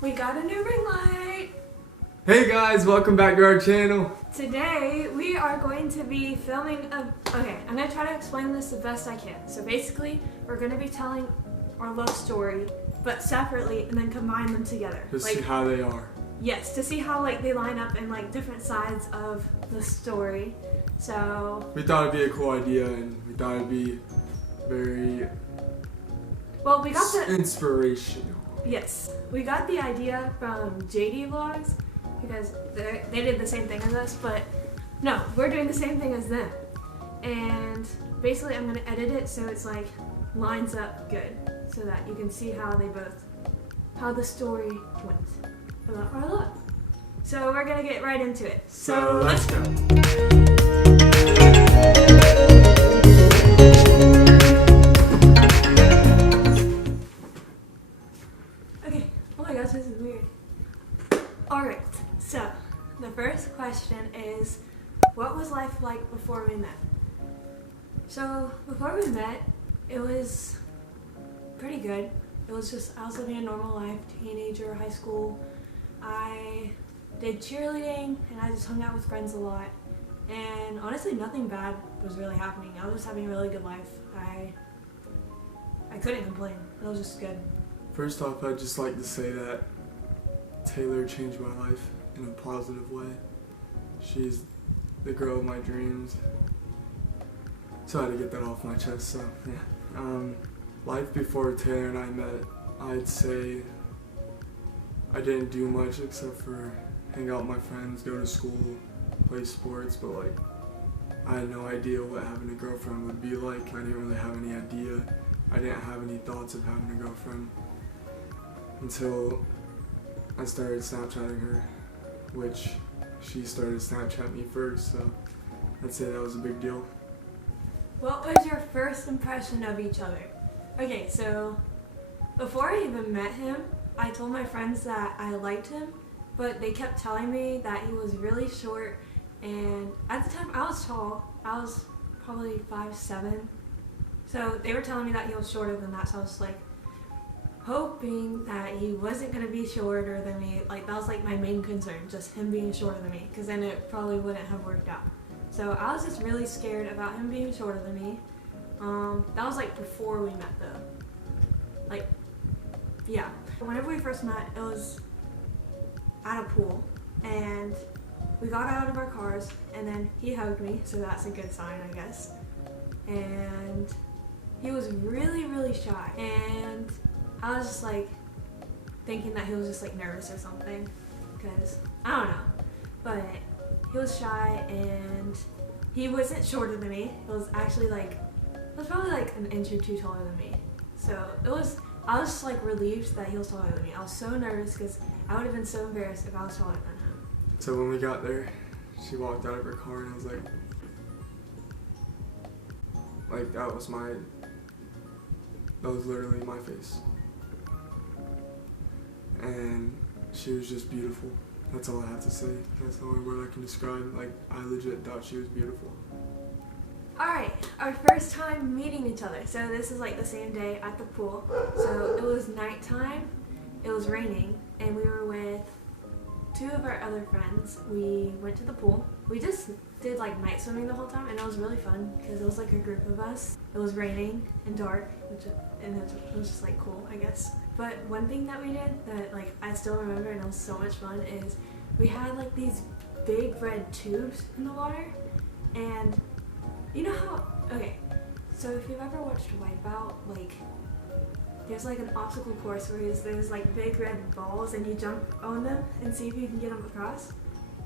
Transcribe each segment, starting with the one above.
We got a new ring light! Hey guys, welcome back to our channel. Today we are going to be filming okay, I'm going to try to explain this the best I can. So basically, we're going to be telling our love story, but separately, and then combine them together. To see how they are. Yes, to see how they line up in different sides of the story. So we thought it'd be a cool idea, and we thought it'd be very we got the inspirational. Yes, we got the idea from Jatie Vlogs because they did the same thing as us, but no, we're doing the same thing as them. And basically, I'm gonna edit it so it's lines up good, so that you can see how the story went about our love. So we're gonna get right into it. So let's go. Okay. Oh my gosh, this is weird. Alright, so the first question is, what was life like before we met? So before we met, it was pretty good. It was just, I was living a normal life, teenager, high school. I did cheerleading and I just hung out with friends a lot. And honestly, nothing bad was really happening. I was just having a really good life. I couldn't complain. It was just good. First off, I'd just like to say that Taylor changed my life in a positive way. She's the girl of my dreams. So I had to get that off my chest, so yeah. Life before Taylor and I met, I'd say I didn't do much except for hang out with my friends, go to school, play sports, but I had no idea what having a girlfriend would be like. I didn't really have any idea. I didn't have any thoughts of having a girlfriend until I started Snapchatting her, which she started Snapchatting me first, so I'd say that was a big deal. What was your first impression of each other? Okay, so before I even met him, I told my friends that I liked him, but they kept telling me that he was really short, and at the time I was tall. I was probably 5'7", so they were telling me that he was shorter than that, so I was hoping that he wasn't going to be shorter than me. That was my main concern, just him being shorter than me, because then it probably wouldn't have worked out. So I was just really scared about him being shorter than me. That was before we met though. Yeah. Whenever we first met, it was at a pool, and we got out of our cars, and then he hugged me, so that's a good sign, I guess. And he was really, really shy, and I was just thinking that he was just nervous or something, because I don't know, but he was shy, and he wasn't shorter than me. It was actually it was probably an inch or two taller than me. So I was just relieved that he was taller than me. I was so nervous because I would have been so embarrassed if I was taller than him. So when we got there, she walked out of her car and I was that was literally my face. And she was just beautiful. That's all I have to say. That's the only word I can describe. I legit thought she was beautiful. Alright, our first time meeting each other. So this is the same day at the pool. So it was nighttime, it was raining, and we were with two of our other friends. We went to the pool. We just did night swimming the whole time, and it was really fun because it was a group of us. It was raining and dark, and it was just cool, I guess. But one thing that we did that I still remember, and it was so much fun, is we had these big red tubes in the water, and you know how, okay, so if you've ever watched Wipeout, there's an obstacle course where there's big red balls and you jump on them and see if you can get them across.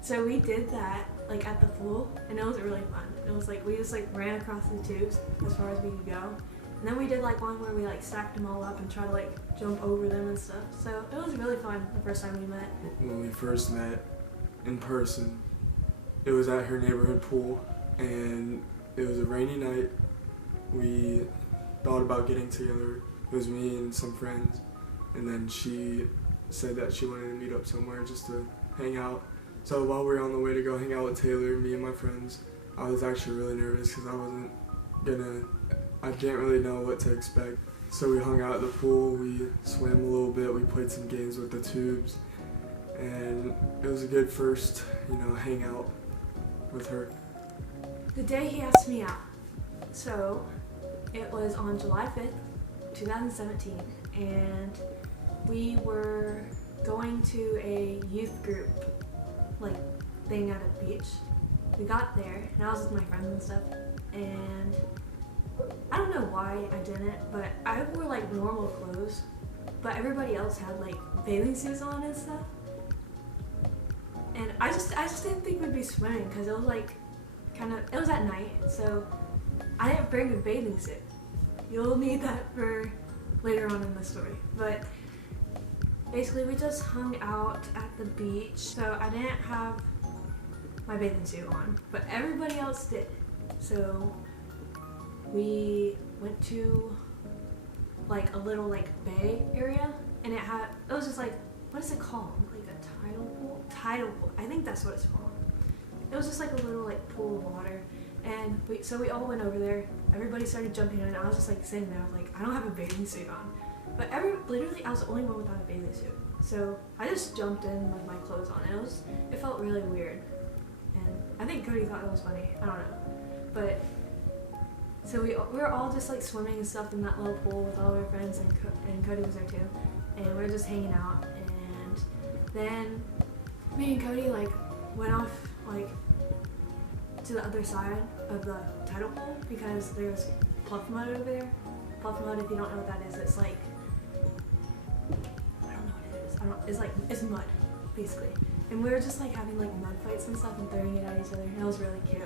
So we did that at the pool, and it was really fun. It was we just ran across the tubes as far as we could go. And then we did one where we stacked them all up and tried to jump over them and stuff. So it was really fun the first time we met. When we first met in person, it was at her neighborhood pool, and it was a rainy night. We thought about getting together. It was me and some friends, and then she said that she wanted to meet up somewhere just to hang out. So while we were on the way to go hang out with Taylor, me and my friends, I was actually really nervous because I didn't really know what to expect. So we hung out at the pool, we swam a little bit, we played some games with the tubes, and it was a good first, hangout with her. The day he asked me out, so it was on July 5th, 2017, and we were going to a youth group, thing at a beach. We got there, and I was with my friends and stuff, and I don't know why I didn't, but I wore normal clothes, but everybody else had bathing suits on and stuff. And I just didn't think we'd be swimming because it was it was at night, so I didn't bring a bathing suit. You'll need that for later on in the story. But basically we just hung out at the beach, so I didn't have my bathing suit on, but everybody else did. So we went to a little bay area, and it was just what is it called? A tidal pool? Tidal pool. I think that's what it's called. It was just a little pool of water, and we all went over there. Everybody started jumping in, and I was just sitting there. I was I don't have a bathing suit on, but literally I was the only one without a bathing suit. So I just jumped in with my clothes on. It felt really weird, and I think Cody thought it was funny. I don't know, but. So we were all just swimming and stuff in that little pool with all our friends, and Cody was there too, and we were just hanging out. And then me and Cody went off to the other side of the tidal pool because there's pluff mud over there. Pluff mud, if you don't know what that is, it's I don't know what it is. It's mud basically. And we were just having mud fights and stuff and throwing it at each other. And it was really cute.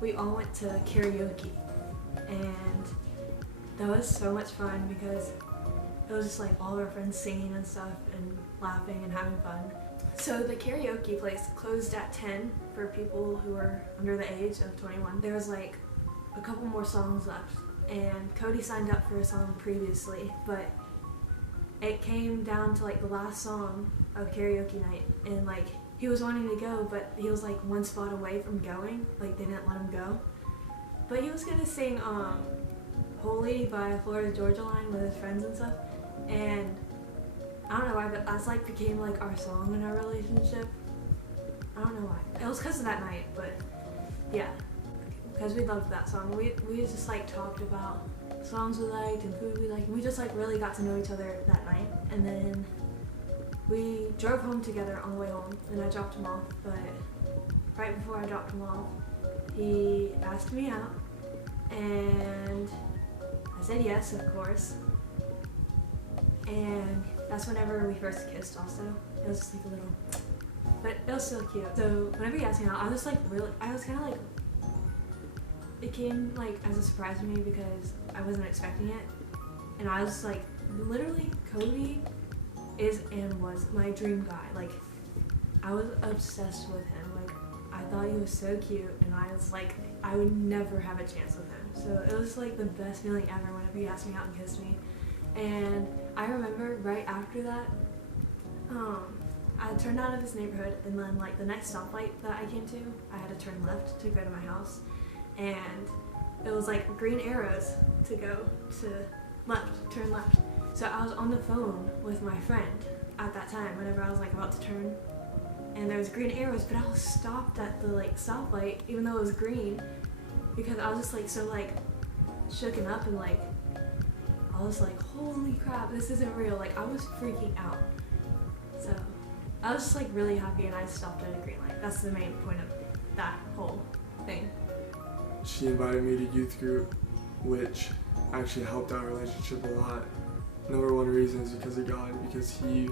We all went to karaoke. And that was so much fun because it was just all of our friends singing and stuff and laughing and having fun. So the karaoke place closed at 10 for people who were under the age of 21. There was a couple more songs left, and Cody signed up for a song previously, but it came down to the last song of karaoke night, and he was wanting to go, but he was one spot away from going. They didn't let him go. But he was gonna sing Holy by Florida Georgia Line with his friends and stuff, and I don't know why, but that's became our song in our relationship. I don't know why. It was because of that night, but yeah, because we loved that song. We just talked about songs we liked and food we liked, and we just really got to know each other that night. And then we drove home together on the way home, and I dropped him off. But right before I dropped him off, he asked me out, and I said yes, of course. And that's whenever we first kissed also. It was just a little, but it was so cute. So whenever he asked me out, I was I was kind of it came as a surprise to me because I wasn't expecting it. And I was literally, Cody is and was my dream guy. I was obsessed with him. I thought he was so cute, and I was I would never have a chance with him. So it was the best feeling ever whenever he asked me out and kissed me. And I remember right after that, I turned out of this neighborhood, and then the next stoplight that I came to, I had to turn left to go to my house, and it was green arrows to go to left, turn left. So I was on the phone with my friend at that time whenever I was about to turn. And there was green arrows, but I was stopped at the stoplight, even though it was green, because I was just so shooken up, and I was holy crap, this isn't real. I was freaking out. So I was just really happy, and I stopped at a green light. That's the main point of that whole thing. She invited me to youth group, which actually helped our relationship a lot. Number one reason is because of God, because He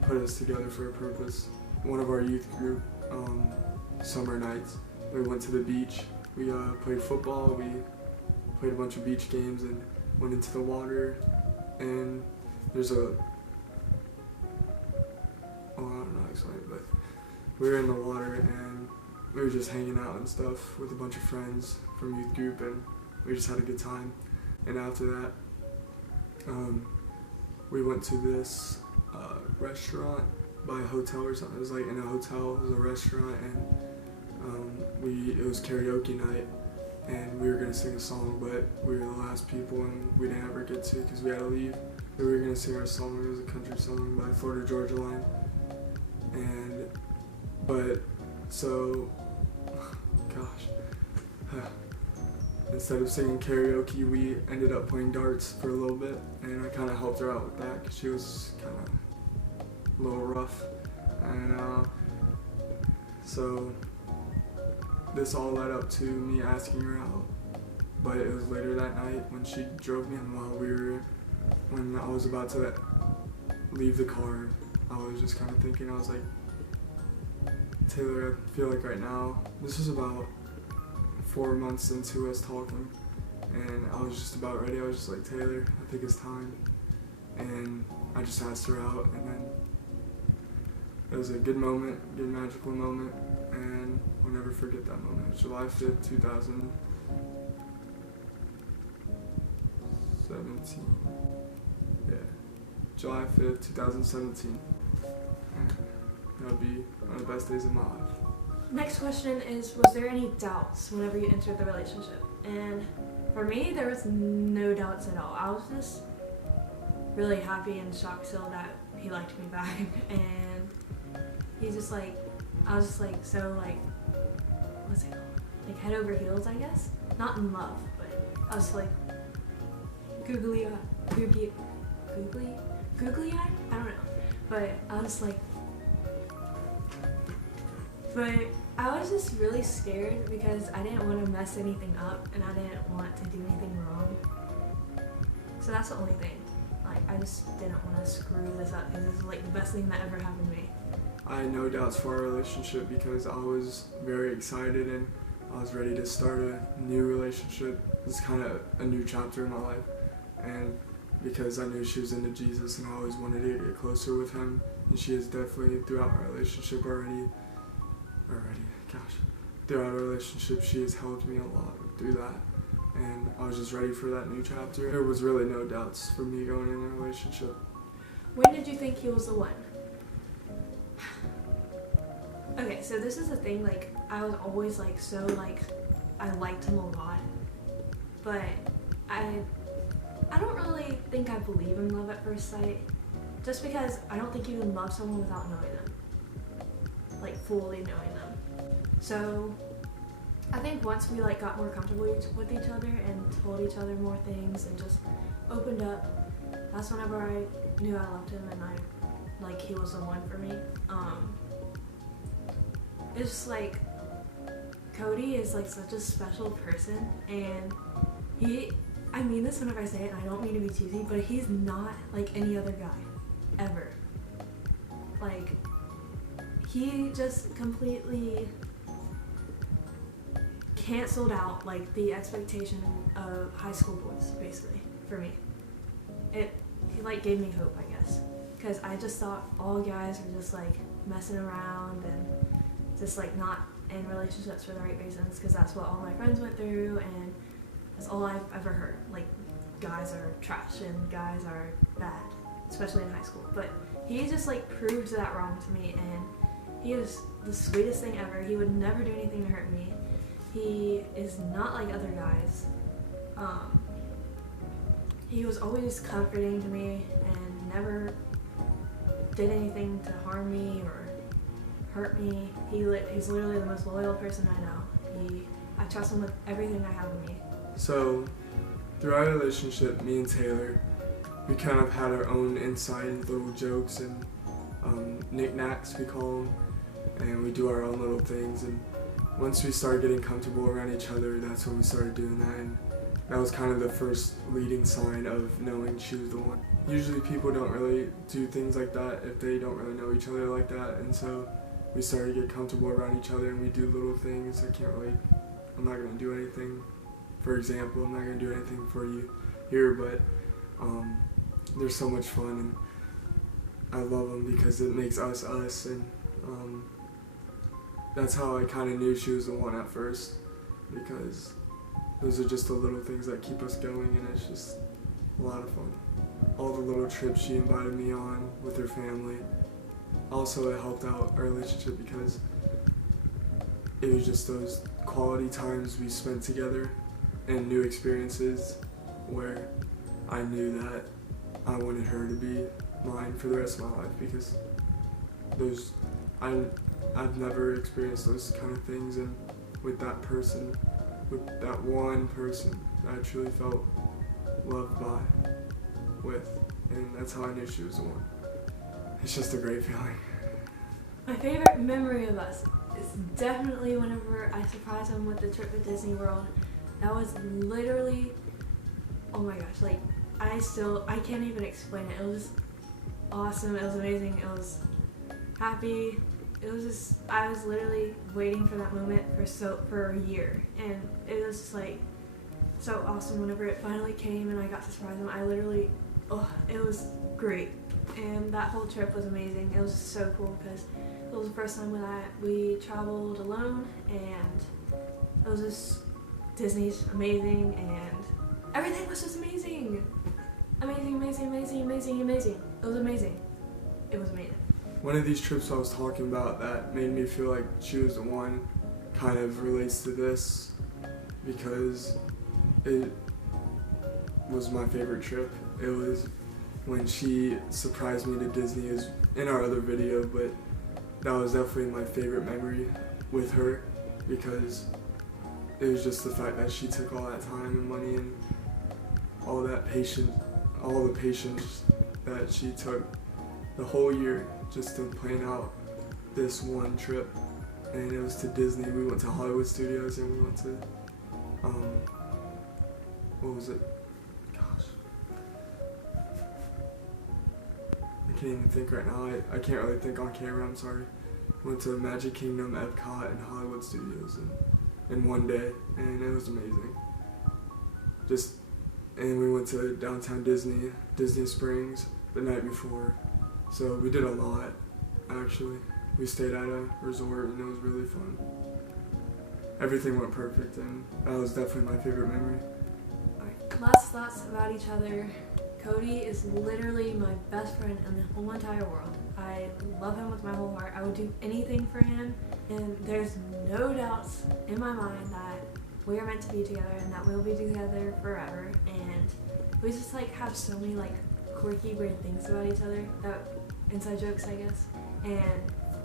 put us together for a purpose. One of our youth group summer nights, we went to the beach. We played football. We played a bunch of beach games and went into the water. And there's I don't know how to explain it, but we were in the water and we were just hanging out and stuff with a bunch of friends from youth group, and we just had a good time. And after that, we went to this restaurant by a hotel or something. It was in a hotel, it was a restaurant, and it was karaoke night, and we were going to sing a song, but we were the last people and we didn't ever get to because we had to leave. But we were going to sing our song. It was a country song by Florida Georgia Line. Instead of singing karaoke, we ended up playing darts for a little bit, and I kind of helped her out with that because she was kind of a little rough. And so this all led up to me asking her out, but it was later that night when she drove me, and when I was about to leave the car, I was just kind of thinking, I was like, Taylor, I feel like right now, this was about 4 months into us talking, and I was just about ready. I was just like, Taylor, I think it's time. And I just asked her out, and then it was a good moment, good magical moment, and I'll never forget that moment. It was July 5th, 2017. Yeah, July 5th, 2017. And that would be one of the best days of my life. Next question is, was there any doubts whenever you entered the relationship? And for me, there was no doubts at all. I was just really happy and shocked still that he liked me back. And he's just like, I was just like, so like, what's it called? Like head over heels, I guess? Not in love, but I was like, googly eyed? I don't know. But I was like, but I was just really scared because I didn't want to mess anything up and I didn't want to do anything wrong. So that's the only thing. Like, I just didn't want to screw this up because this is like the best thing that ever happened to me. I had no doubts for our relationship because I was very excited and I was ready to start a new relationship. This is kind of a new chapter in my life. And because I knew she was into Jesus and I always wanted to get closer with him, and she is definitely throughout our relationship throughout our relationship, she has helped me a lot through that. And I was just ready for that new chapter. There was really no doubts for me going in a relationship. When did you think he was the one? Okay, so this is the thing, like, I was always like, so like, I liked him a lot, but I don't really think I believe in love at first sight, just because I don't think you can love someone without knowing them, like fully knowing them. So I think once we like got more comfortable with each other and told each other more things and just opened up, that's whenever I knew I loved him and he was the one for me. It's just like, Cody is like such a special person, and I mean this whenever I say it, and I don't mean to be cheesy, but he's not like any other guy, ever. Like, he just completely canceled out like the expectation of high school boys, basically, for me. He like gave me hope, I guess, because I just thought all guys were just like messing around and just like not in relationships for the right reasons, because that's what all my friends went through and that's all I've ever heard. Like, guys are trash and guys are bad, especially in high school. But he just like proved that wrong to me, and he is the sweetest thing ever. He would never do anything to hurt me. He is not like other guys. He was always comforting to me and never did anything to harm me or hurt me. He's literally the most loyal person I know. I trust him with everything I have in me. So, through our relationship, me and Taylor, we kind of had our own inside little jokes and knickknacks, we call them, and we do our own little things. And once we started getting comfortable around each other, that's when we started doing that. And that was kind of the first leading sign of knowing she was the one. Usually people don't really do things like that if they don't really know each other like that, and so we started to get comfortable around each other and we do little things. I'm not going to do anything, for example, I'm not going to do anything for you here, but there's so much fun, and I love them because it makes us us, and that's how I kind of knew she was the one at first, because those are just the little things that keep us going, and it's just a lot of fun. All the little trips she invited me on with her family. Also, it helped out our relationship because it was just those quality times we spent together and new experiences where I knew that I wanted her to be mine for the rest of my life, because I've never experienced those kind of things, and with that person, with that one person that I truly felt loved with, and that's how I knew she was the one. It's just a great feeling. My favorite memory of us is definitely whenever I surprised him with the trip to Disney World. That was literally, oh my gosh, like I can't even explain it. It was awesome, it was amazing, it was happy. It was just, I was literally waiting for that moment for a year, and it was just like so awesome whenever it finally came and I got to surprise him. It was great, and that whole trip was amazing. It was so cool because it was the first time we traveled alone, and it was just, Disney's amazing, and everything was just amazing. Amazing. It was amazing. It was amazing. One of these trips I was talking about that made me feel like she was the one kind of relates to this, because it was my favorite trip. It was when she surprised me to Disney, is in our other video, but that was definitely my favorite memory with her, because it was just the fact that she took all that time and money and all the patience that she took the whole year just to plan out this one trip. And it was to Disney. We went to Hollywood Studios, and we went to what was it? Gosh, I can't even think right now. I can't really think on camera, I'm sorry. Went to Magic Kingdom, Epcot, and Hollywood Studios in one day, and it was amazing. And we went to downtown Disney Springs the night before. So we did a lot, actually. We stayed at a resort, and it was really fun. Everything went perfect, and that was definitely my favorite memory. Last thoughts about each other. Cody is literally my best friend in the whole entire world. I love him with my whole heart. I would do anything for him, and there's no doubts in my mind that we are meant to be together and that we'll be together forever. And we just have so many quirky, weird things about each other, that inside jokes, I guess. And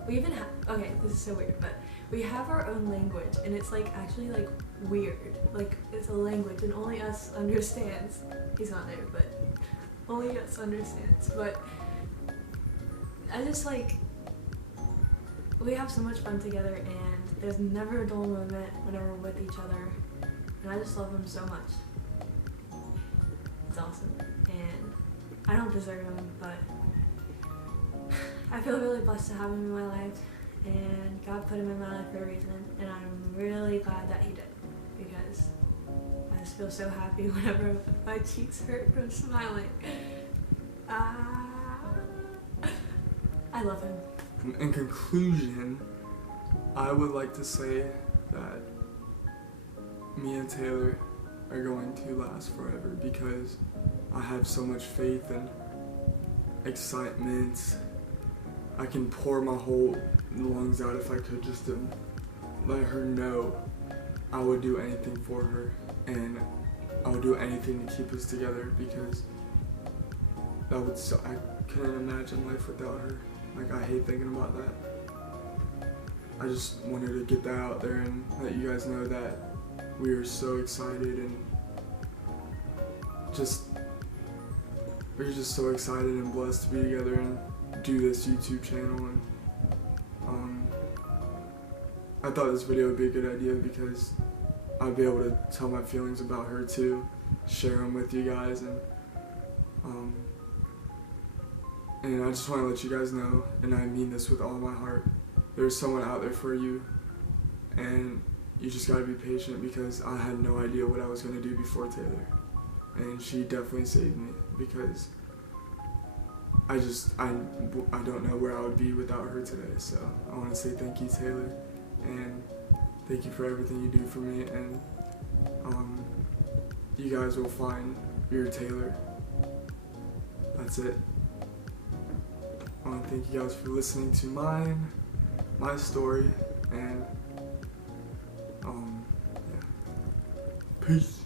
we even have, okay, this is so weird, but we have our own language, and it's actually weird. It's a language and only us understands. He's not there, but only us understands. But I just we have so much fun together, and there's never a dull moment whenever we're with each other. And I just love him so much. It's awesome. And I don't deserve him, but I feel really blessed to have him in my life, and God put him in my life for a reason, and I'm really glad that he did, because I just feel so happy whenever my cheeks hurt from smiling. I love him. In conclusion, I would like to say that me and Taylor are going to last forever, because I have so much faith and excitement. I can pour my whole lungs out if I could, just to let her know I would do anything for her, and I would do anything to keep us together, because I couldn't imagine life without her. I hate thinking about that. I just wanted to get that out there and let you guys know that we are so excited, and we're just so excited and blessed to be together and do this YouTube channel. And I thought this video would be a good idea, because I'd be able to tell my feelings about her too, share them with you guys, and I just want to let you guys know, and I mean this with all my heart, there's someone out there for you, and you just gotta be patient, because I had no idea what I was gonna do before Taylor, and she definitely saved me, because I don't know where I would be without her today. So I want to say thank you, Taylor, and thank you for everything you do for me, and you guys will find your Taylor. That's it. I want to thank you guys for listening to my story, and Peace.